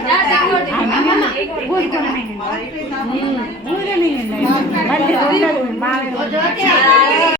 ಬಂದಿದ್ದ